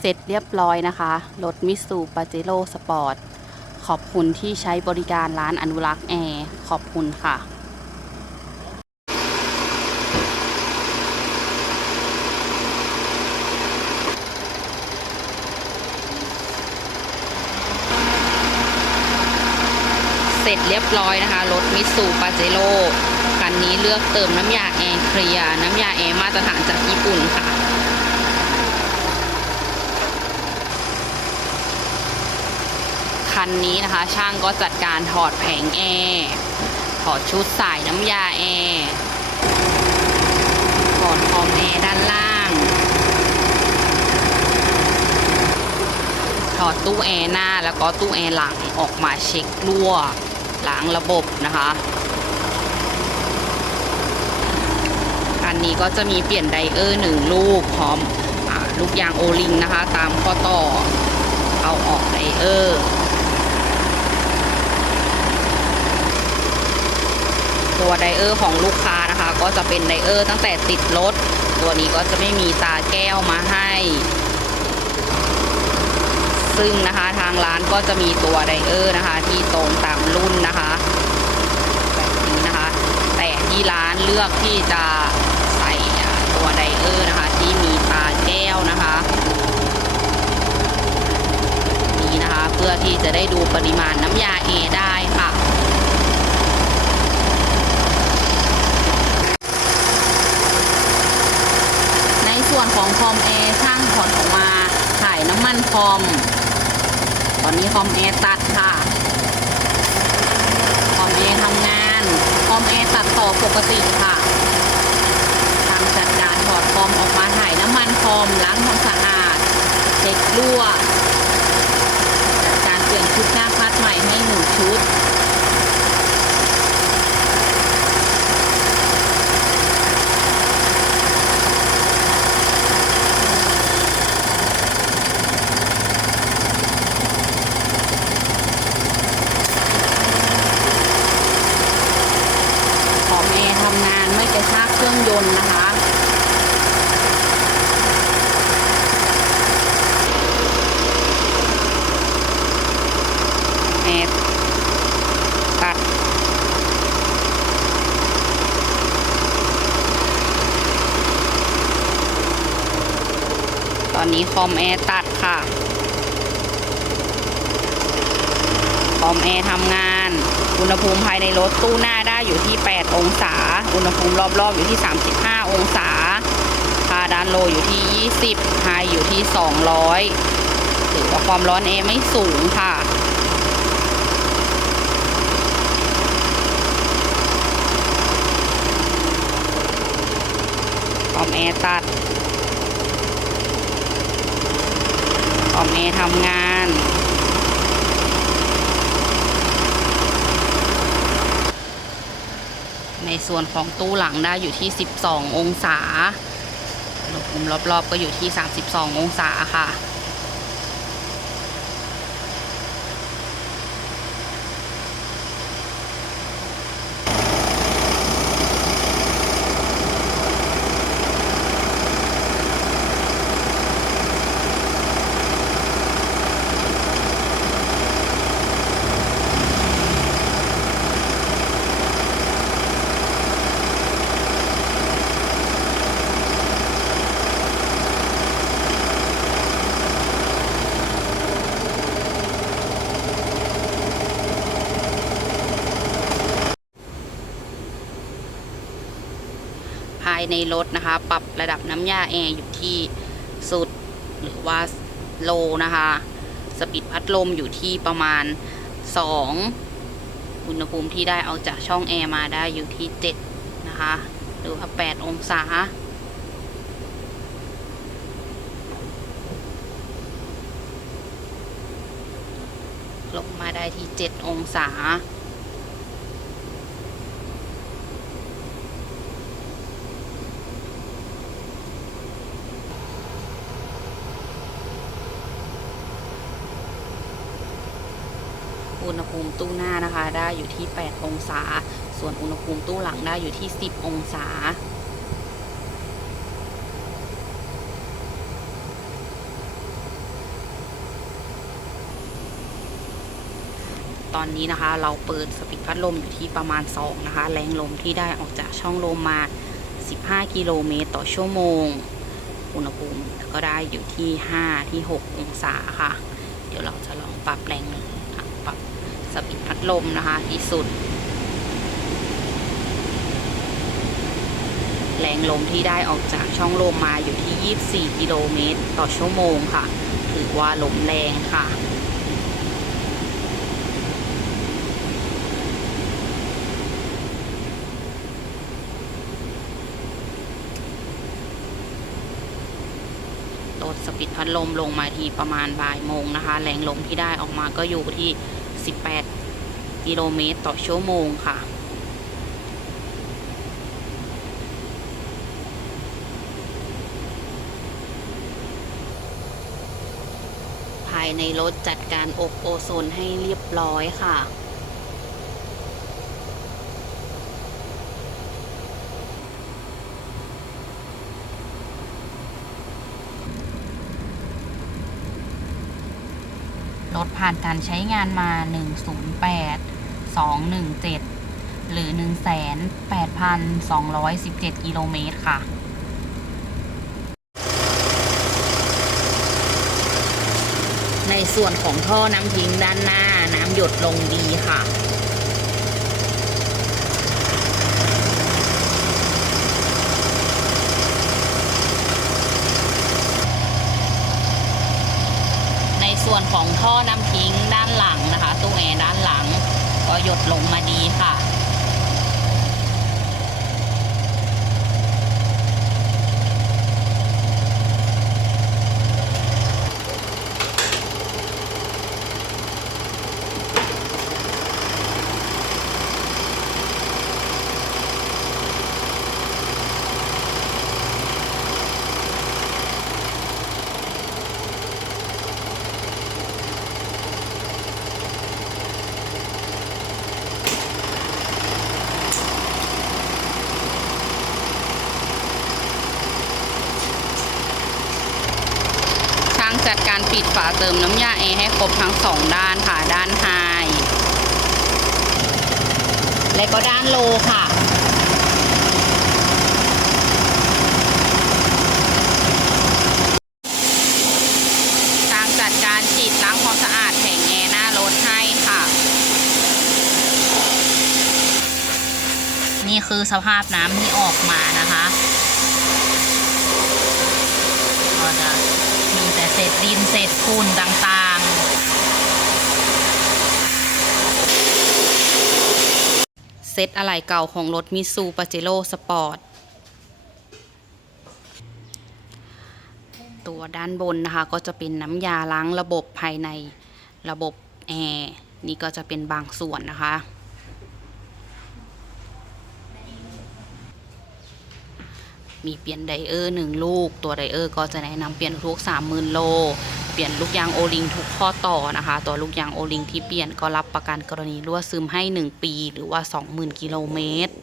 เสร็จเรียบร้อยนะคะ รถมิสูปาเจโร่สปอร์ต ขอบคุณที่ใช้บริการร้านอนุรักษ์แอร์ ขอบคุณค่ะเสร็จเรียบร้อยนะคะ รถมิสูปาเจโร่คันนี้เลือกเติมน้ำยาแอร์เคลียร์น้ำยาแอร์มาตรฐานจากญี่ปุ่นค่ะ คันนี้นะคะ ช่างก็จัดการถอดแผงแอร์ถอดชุดสายน้ำยาแอร์ถอดคอมแอร์ด้านล่าง ถอดตู้แอร์หน้าแล้วก็ตู้แอร์หลังออกมาเช็ครั่วล้างระบบนะคะอันนี้ก็จะมีเปลี่ยนไดเออร์หนึ่งลูกพร้อมอลูกยางโอลิงนะคะ ตามข้อต่อ เอาออกไดเออร์ ตัวไดเออร์ของลูกค้านะคะ ก็จะเป็นไดเออร์ตั้งแต่ติดรถ ตัวนี้ก็จะไม่มีตาแก้วมาให้ ซึ่งนะคะทางร้านก็จะมีตัวไดเออร์นะคะ ที่ตรงตามรุ่นนะคะแบบนี้นะคะ แต่ที่ร้านเลือกที่จะใส่ตัวไดเออร์นะคะ ที่มีตาแก้วนะคะนี่นะคะ เพื่อที่จะได้ดูปริมาณน้ำยาเอได้ค่ะ ในส่ วนของคอมแอร์ช่างถอดออกมาถ่ายน้ำมันคอม ตอนนี้คอมแอร์ตัดค่ะคอมแอร์ทำงานคอมแอร์ตัดต่อปกติค่ะทางจัดการถอดคอมออกมาถ่ายน้ำมันคอมล้างทำสะอาดเช็ครั่ว จัดการเปลี่ยนชุดหน้าพัดใหม่ให้หนึ่งชุด คอมแอร์ทำงานไม่กระชากเครื่องยนต์นะคะ แอร์ตัด ตอนนี้ คอมแอร์ตัดค่ะ คอมแอร์ทำงาน อุณหภูมิภายในรถตู้หน้าได้อยู่ที่ 8 องศา อุณหภูมิรอบๆอยู่ที่ 35 องศาคาด้านโลอยู่ที่ 20ไฮอยู่ที่ 200 ถือว่าความร้อนแอร์ไม่สูงค่ะคอมแอร์ตัด คอแอร์ทำงาน ในส่วนของตู้หลังได้อยู่ที่ 12 องศาลมรอบๆก็อยู่ที่ 32 องศาค่ะ ในรถนะคะ ปรับระดับน้ำยาแอร์อยู่ที่สุดหรือว่าโลนะคะ สปีดพัดลมอยู่ที่ประมาณ 2 อุณหภูมิที่ได้เอาจากช่องแอร์มาได้อยู่ที่ 7 นะคะ หรือว่า 8 องศาลงมาได้ที่ 7 องศา ตู้หน้านะคะ ได้อยู่ที่ 8 องศา ส่วนอุณหภูมิตู้หลังได้อยู่ที่ 10 องศาตอนนี้นะคะ เราเปิดสปิดพัดลมอยู่ที่ประมาณ 2 นะคะ แรงลมที่ได้ออกจากช่องลมมา 15 กิโลเมตรต่อชั่วโมง อุณหภูมิก็ได้อยู่ที่ 5 ที่ 6 องศาค่ะ เดี๋ยวเราจะลองปรับแรง สปีดพัดลมนะคะที่สุด แรงลมที่ได้ออกจากช่องลมมาอยู่ที่ 24 กิโลเมตรต่อชั่วโมงค่ะ ถือว่าลมแรงค่ะลดสปีดพัดลมลงมาทีประมาณบ่ายโมงนะคะ แรงลมที่ได้ออกมาก็อยู่ที่ 18 กิโลเมตรต่อชั่วโมงค่ะ ภายในรถจัดการอบโอโซนให้เรียบร้อยค่ะ ถผ่านการใช้งานมา 108 217 หรือ 18,217 กิโลเมตรค่ะในส่วนของท่อน้ำทิ้งด้านหน้าน้ำหยดลงดีค่ะ ในส่ว ท่อน้ำทิ้งด้านหลังนะคะ ตู้แอร์ด้านหลัง ก็หยดลงมาดีค่ะ ปิดฝาเติมน้ำยาแอร์ให้ครบทั้งสองด้านค่ะ ด้านไฮและก็ด้านโลค่ะช่างจัดการฉีดล้างความสะอาดแผงแอร์หน้ารถให้ค่ะนี่คือสภาพน้ำที่ออกมานะคะ ก็จะ มีแต่เศษดินเศษฝุ่นต่างๆ เซตอะไหล่เก่าของรถมิซูปาเจโร่สปอร์ต ตัวด้านบนนะคะ ก็จะเป็นน้ำยาล้างระบบภายในระบบแอร์นี่ก็จะเป็นบางส่วนนะคะ มีเปลี่ยนไดเออร์หนึ่งลูก ตัวไดเออร์ก็จะแนะนำเปลี่ยนทุกสามหมื่นโล เปลี่ยนลูกยางโอลิงทุกข้อต่อนะคะ ตัวลูกยางโอลิงที่เปลี่ยนก็รับประกันกรณีรั่วซึมให้ 1 ปี หรือว่า 20,000 กิโลเมตร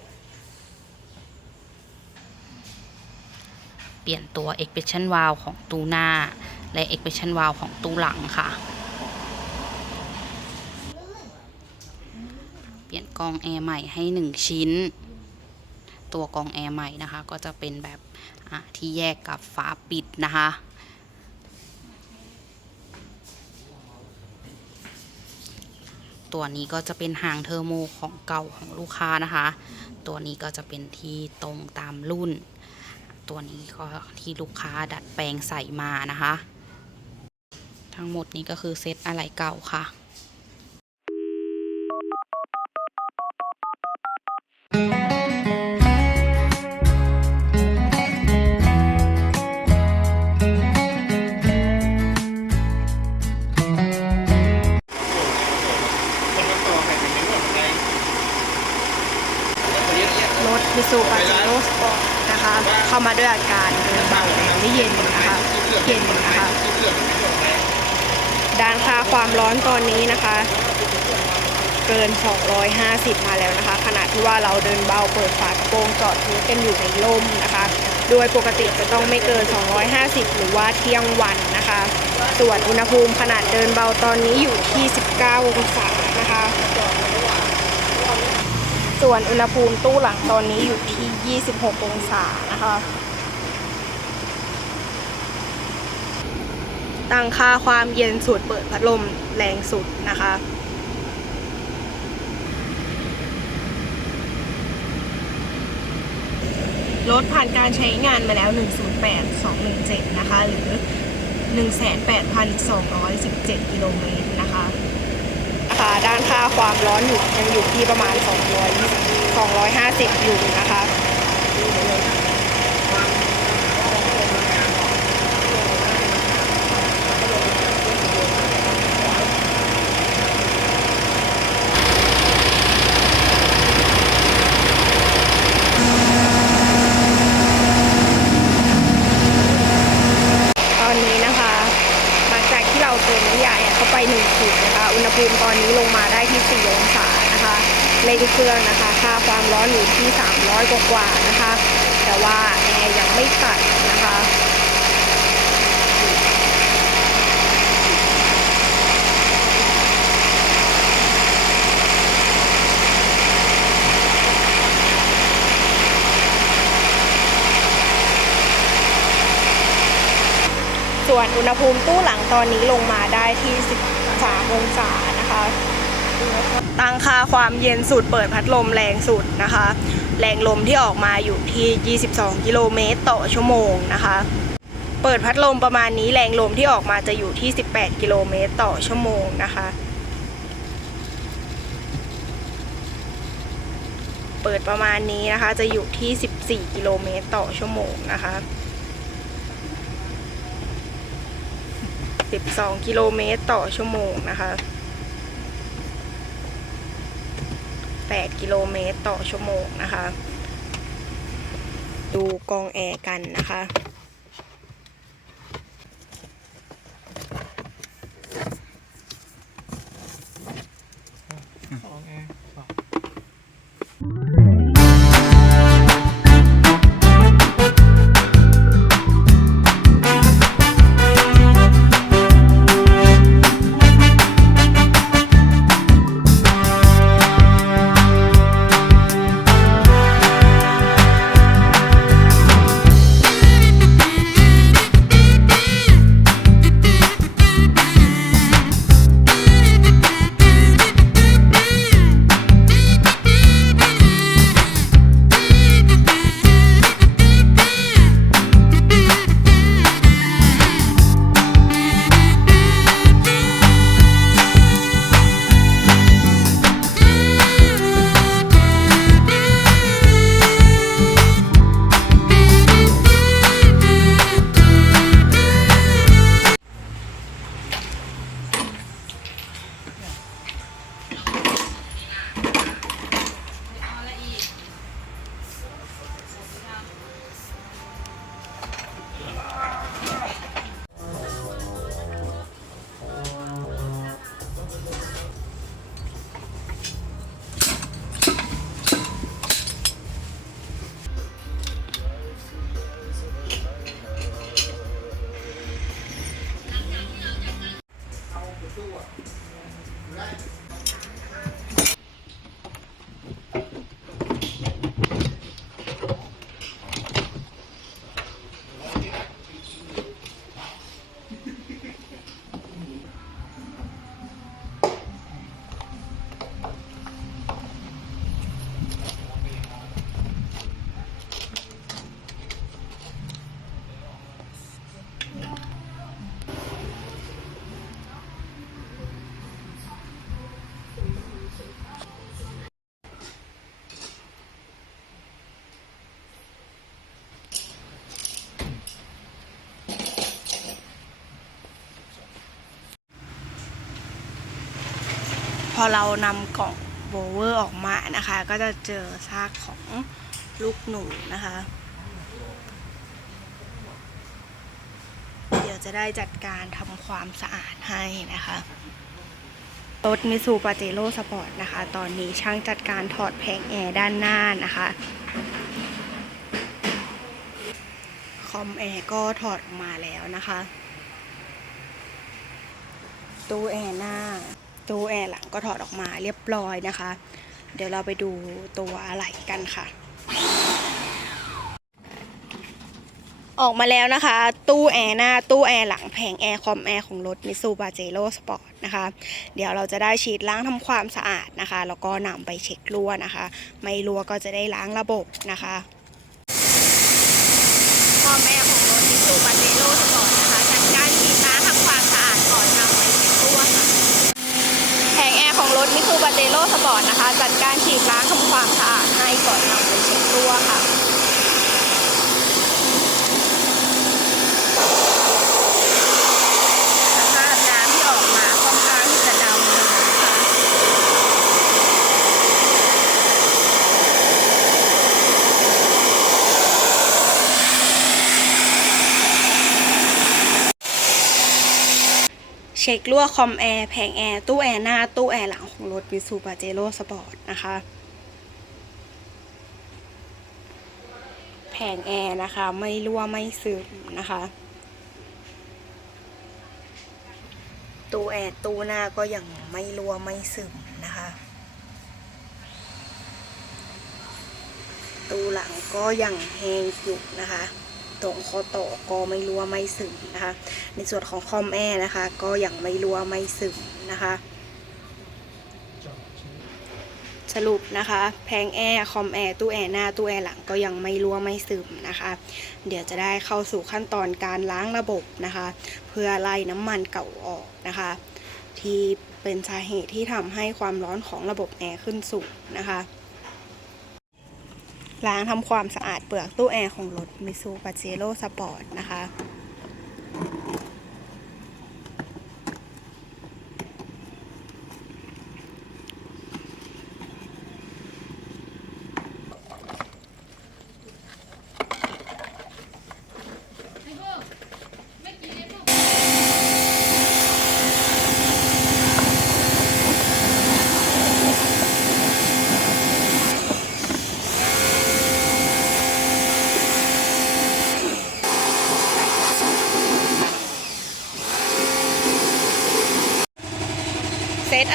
เปลี่ยนตัว expression valve ของตู้หน้า และ expression valve ของตู้หลังค่ะเปลี่ยนกองแอร์ใหม่ให้ 1 ชิ้น ตัวกองแอร์ใหม่นะคะ ก็จะเป็นแบบที่แยกกับฝาปิดนะคะ ตัวนี้ก็จะเป็นหางเทอร์โมของเก่าของลูกค้านะคะ ตัวนี้ก็จะเป็นที่ตรงตามรุ่น ตัวนี้ก็ที่ลูกค้าดัดแปลงใส่มานะคะ ทั้งหมดนี้ก็คือเซตอะไหล่เก่าค่ะ นี้นะคะ เกิน 250 มาแล้วนะคะ ขณะที่ว่าเราเดินเบาเปิดฝากระโปรงจอดทิ้งกันอยู่ในร่มนะคะ โดยปกติจะต้องไม่เกิน 250 หรือว่าเที่ยงวันนะคะ ส่วนอุณหภูมิขนาดเดินเบาตอนนี้อยู่ที่ 19 องศานะคะ ส่วนอุณหภูมิตู้หลังตอนนี้อยู่ที่ 26 องศานะคะ ตั้งค่าความเย็นสุดเปิดพัดลมแรงสุดนะคะ รถผ่านการใช้งานมาแล้ว 108 217 นะคะ หรือ 18,217 กิโลเมตรนะคะค่ะด้านค่าความร้อนอยู่ยังอยู่ที่ประมาณ220 250 อยู่นะคะ ตอนนี้นะคะหลังจากที่เราเติมน้ำยาแอร์เข้าไป1ขีดนะคะ อุณหภูมิตอนนี้ลงมาได้ที่ 4 องศานะคะเร่งเครื่องนะคะ ค่าความร้อนอยู่ที่ 300 กว่านะคะ แต่ว่าแอร์ยังไม่ตัดนะคะส่วนอุณหภูมิตู้หลังตอนนี้ลงมาได้ที่ 13 องศานะคะ ตั้งค่าความเย็นสุดเปิดพัดลมแรงสุดนะคะ แรงลมที่ออกมาอยู่ที่ 22 กิโลเมตรต่อชั่วโมงนะคะ เปิดพัดลมประมาณนี้แรงลมที่ออกมาจะอยู่ที่ 18 กิโลเมตรต่อชั่วโมงนะคะ เปิดประมาณนี้นะคะจะอยู่ที่ 14 กิโลเมตรต่อชั่วโมงนะคะ12 กิโลเมตรต่อชั่วโมงนะคะ 8 กิโลเมตรต่อชั่วโมงนะคะ ดูกองแอร์กันนะคะ พอเรานำกล่องโบเวอร์ออกมานะคะ ก็จะเจอซากของลูกหนูนะคะ เดี๋ยวจะได้จัดการทำความสะอาดให้นะคะรถมิซูปาเจโร่สปอร์ตนะคะ ตอนนี้ช่างจัดการถอดแผงแอร์ด้านหน้านะคะ คอมแอร์ก็ถอดออกมาแล้วนะคะ ตู้แอร์หน้า ตู้แอร์หลังก็ถอดออกมาเรียบร้อยนะคะ เดี๋ยวเราไปดูตัวอะไหล่กันค่ะ ออกมาแล้วนะคะ ตู้แอร์หน้าตู้แอร์หลังแผงแอร์คอมแอร์ของรถมิซูบาเจโ o สปอร์ตนะคะ เดี๋ยวเราจะได้ฉีดล้างทำความสะอาดนะคะ แล้วก็นำไปเช็ครั่วนะคะ ไม่รั่วก็จะได้ล้างระบบนะคะคอมแอร์ของรถมิซูบาเจโ o สปอร์ตนะคะจัดการฉีดล้างทำความสะอาดก่อนนำไปเช็ครั่วค่ะ แผงแอร์ของร ถมิซูบาเจโลสปอร์ตนะคะ จัดการฉีดล้างทำความสะอาดให้ก่อนนำไปเช็ดตัวค่ะ สภาพน้ำที่ออกมาค่อนข้างที่จะดำเลยนะคะ เช็ครั่วคอมแอร์แผงแอร์ตู้แอร์หน้า ตู้แอร์หลังของรถวิสูปาเจโร่สปอร์ตนะคะแผงแอร์นะคะ ไม่รั่วไม่ซึมนะคะ ตู้แอร์ตู้หน้าก็ยังไม่รั่วไม่ซึมนะคะ ตู้หลังก็ยังแห้งอยู่นะคะ ตรงคอต่อก็ไม่รั่วไม่ซึมนะคะ ในส่วนของคอมแอร์นะคะ ก็ยังไม่รั่วไม่ซึมนะคะสรุปนะคะ แพงแอร์คอมแอร์ตู้แอร์หน้าตู้แอร์หลังก็ยังไม่รั่วไม่ซึมนะคะ เดี๋ยวจะได้เข้าสู่ขั้นตอนการล้างระบบนะคะ เพื่อไล่น้ำมันเก่าออกนะคะ ที่เป็นสาเหตุที่ทำให้ความร้อนของระบบแอร์ขึ้นสูงนะคะ ล้างทำความสะอาดเปลือกตู้แอร์ของรถมิซูปาเจโร่สปอร์ตนะคะ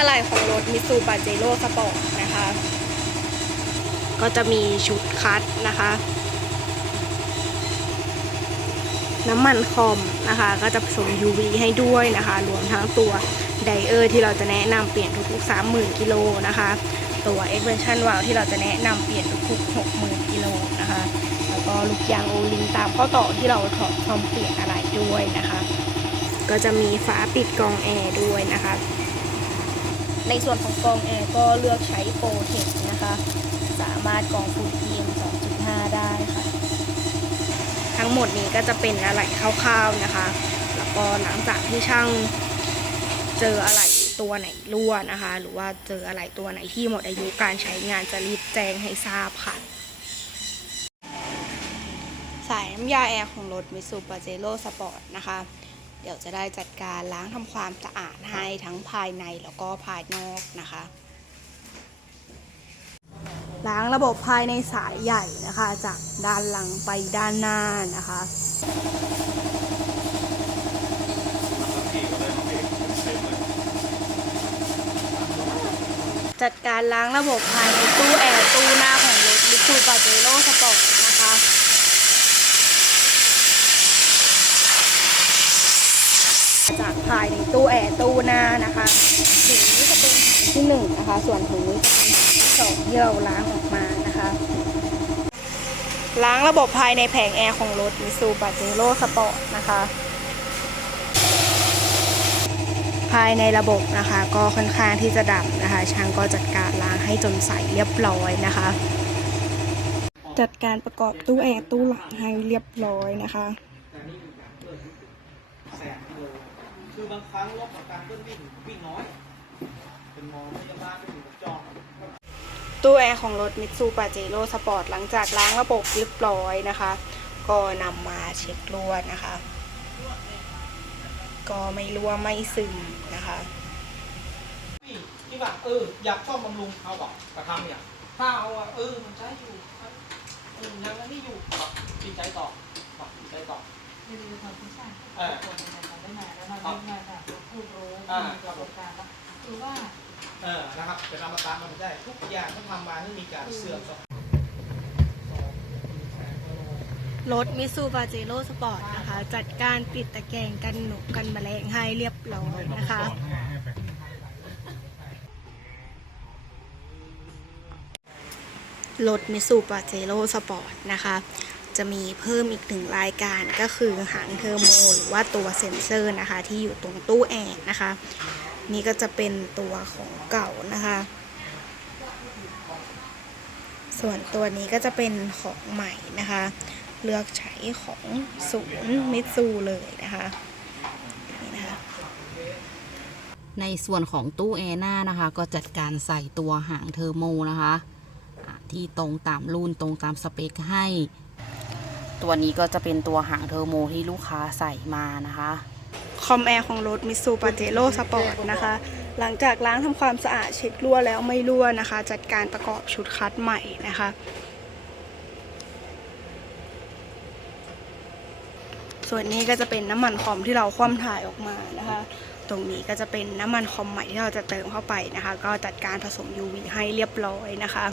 อะไรของรถมิซูปาเจโร่สปอร์ตนะคะ ก็จะมีชุดคัดนะคะ น้ำมันคอมนะคะ ก็จะผสม UV ให้ด้วยนะคะ รวมทั้งตัวไดเออร์ที่เราจะแนะนำเปลี่ยนทุกๆ 30,000กิโลนะคะ ตัว expansion valve ที่เราจะแนะนำเปลี่ยนทุกๆ 60,000กิโลนะคะ แล้วก็ลูกยางโอลิงตามข้อต่อที่เราถอดซ่อมเปลี่ยนอะไรด้วยนะคะ ก็จะมีฝาปิดกองแอร์ด้วยนะคะ ในส่วนของกองแอร์ก็เลือกใช้โปรเทคนะคะ สามารถกองฝุ่น PM 2.5 ได้ค่ะ ทั้งหมดนี้ก็จะเป็นอะไหล่คร่าวๆนะคะ แล้วก็หลังจากที่ช่างเจออะไหล่ตัวไหนรั่วนะคะ หรือว่าเจออะไหล่ตัวไหนที่หมดอายุการใช้งานจะรีบแจ้งให้ทราบค่ะ สายน้ำยาแอร์ของรถมิซูปาเจโร่สปอร์ตนะคะ เดี๋ยวจะได้จัดการล้างทำความสะอาดให้ทั้งภายในแล้วก็ภายนอกนะคะ ล้างระบบภายในสายใหญ่นะคะ จากด้านหลังไปด้านหน้านะคะจัดการล้างระบบภายในตู้แอร์ตู้หน้าของรถมิซูปาเจโร่สปอร์ต นะคะจายในตู้แอร์ตู้หน้านะคะถุงนี้จะเป็นถุงที่หนึ่งนะคะ ส่วนถุงนี้จะเป็นถุงที่สองที่เราล้างออกมานะคะ ล้างระบบภายในแผงแอร์ของรถมิซูปาเจโร่สปอร์ตนะคะ ภายในระบบนะคะ ก็ค่อนข้างที่จะดำนะคะ ช่างก็จัดการล้างให้จนใสเรียบร้อยนะคะ จัดการประกอบตู้แอร์ตู้หลังให้เรียบร้อยนะคะ แสนกิโล คือบางครั้งรถของการเบิ้ลวิ่งวิ่งน้อย เป็นหมอพยาบาลเป็นหมอจองตู้แอร์ของรถมิตซูปาเจโร่สปอร์ตหลังจากล้างระบบเรียบร้อยนะคะ ก็นำมาเช็ครั่วนะคะ ก็ไม่รั่วไม่ซึมนะคะนี่ที่ว่าเอออยากซ่อมบำรุงเอาบอกกระทำอย่างถ้าเอาอะเออมันใช้อยู่เออยังอันนี้อยู่บอกกินใช้ต่อบอกกินใช้ต่อคือความผู้ชายเออ อ่ามีประสบการณ์แล้วคือว่าเออนะครับเป็นอมตะมันไม่ได้ทุกอย่างต้องทำมาให้มีการเสื่อมสภาพรถมิซูบาเจโร่สปอร์ตนะคะ จัดการปิดตะแกรงกันหนูกันแมลงให้เรียบร้อยนะคะ รถมิซูปาเจโร่สปอร์ตนะคะ จะมีเพิ่มอีกหนึ่งรายการก็คือหางเทอร์โมหรือว่าตัวเซ็นเซอร์นะคะ ที่อยู่ตรงตู้แอร์นะคะ นี่ก็จะเป็นตัวของเก่านะคะ ส่วนตัวนี้ก็จะเป็นของใหม่นะคะ เลือกใช้ของศูนย์มิตซูเลยนะคะนี่นะคะในส่วนของตู้แอร์หน้านะคะ ก็จัดการใส่ตัวหางเทอร์โมนะคะ ที่ตรงตามรุ่นตรงตามสเปคให้ ตัวนี้ก็จะเป็นตัวหางเทอร์โมที่ลูกค้าใส่มานะคะคอมแอร์ของรถมิซูปาเจโร่สปอร์ตนะคะ หลังจากล้างทำความสะอาดเช็ครั่วแล้วไม่รั่วนะคะ จัดการประกอบชุดคัดใหม่นะคะส่วนนี้ก็จะเป็นน้ำมันคอมที่เราคว่ำถ่ายออกมานะคะ ตรงนี้ก็จะเป็นน้ำมันคอมใหม่ที่เราจะเติมเข้าไปนะคะ ก็จัดการผสม UV ให้เรียบร้อยนะคะ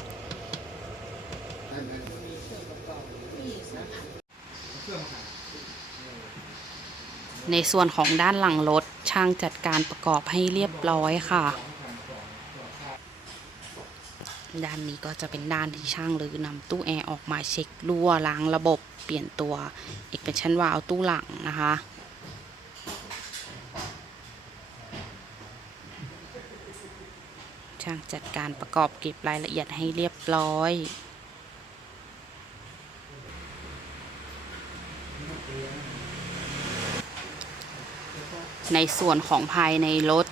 ในส่วนของด้านหลังรถช่างจัดการประกอบให้เรียบร้อยค่ะ ด้านนี้ก็จะเป็นด้านที่ช่างหรือนำตู้แอร์ออกมาเช็ครั่วล้างระบบเปลี่ยนตัวเอกเป็นชั้นวาล์วตู้หลังนะคะช่างจัดการประกอบเก็บรายละเอียดให้เรียบร้อย ในส่วนของภายในรถ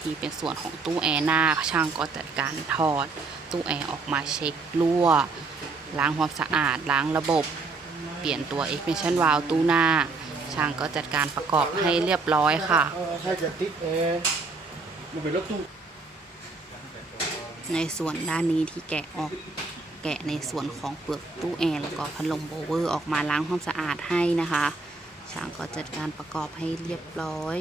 ที่เป็นส่วนของตู้แอร์หน้าช่างก็จัดการถอด ตู้แอร์ออกมาเช็ครั่ว ล้างความสะอาด ล้างระบบ เปลี่ยนตัว extension valve ตู้หน้า ช่างก็จัดการประกอบให้เรียบร้อยค่ะในส่วนด้านนี้ที่แกะออกแกะในส่วนของเปลือกตู้แอร์แล้วก็พัดลมโบเวอร์ออกมาล้างความสะอาดให้นะคะ ช่างก็จัดการประกอบให้เรียบร้อย